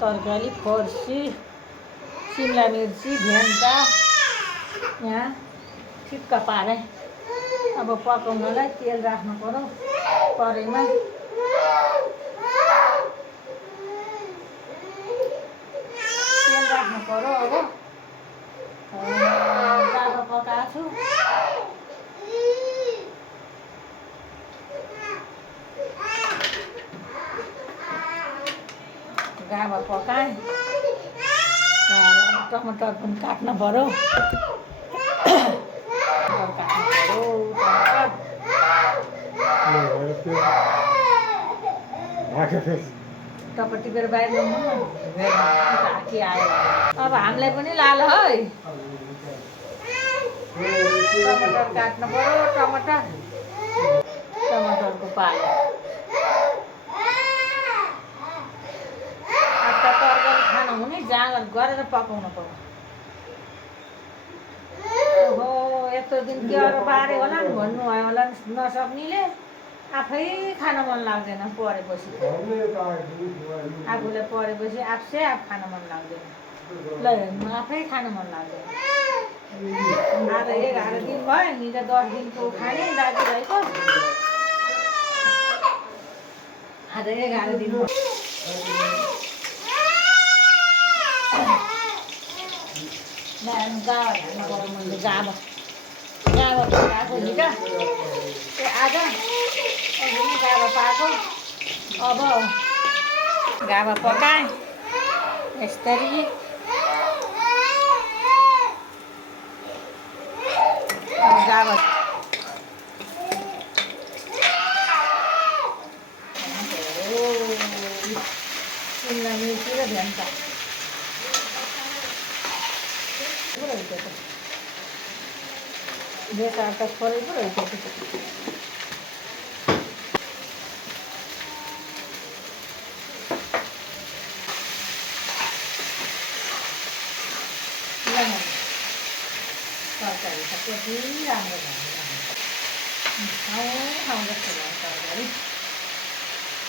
तरकारी फर्सी सिमला मिर्ची भेन्टा यहाँ ठिक्क पारेँ। अब पकाउनलाई तेल राख्नु पर्यो कराहीमा। तेल राख्नु पर्यो। अब जाबा पकाएको छु। गाबा पकाएँ। टमाटर पनि काट्नु पर्यो। टपर टिपेर बाहिर ल्याउनु आयो। अब हामीलाई पनि लाल है। टमाटर काट्नु पर्यो। टमाटरको पालो तरकारी खानु हुने जाँगर गरेर पकाउनु पर्यो। ओहो यत्रो दिन के अरू बारे होला नि भन्नुभयो होला नसक्नेले। आफै खान मन लाग्दैन परेपछि। आफूलाई परेपछि आफै खान मन लाग्दैन। ल आफै खान मन लाग्दैन। आज 11 दिन भयो नि त 10 दिनको खाने दाजुभाइको। आज 11 दिन भयो। गाबा पकाएको हिजो आज गाबा पाएको। अब गाबा पकाएँ यसरी। गाबा सिमला मिर्ची र भेन्टा बेसार त थोरै पो रहेछ। तरकारी त कति राम्रो भयो। ठाउँ जस्तो भयो तरकारी।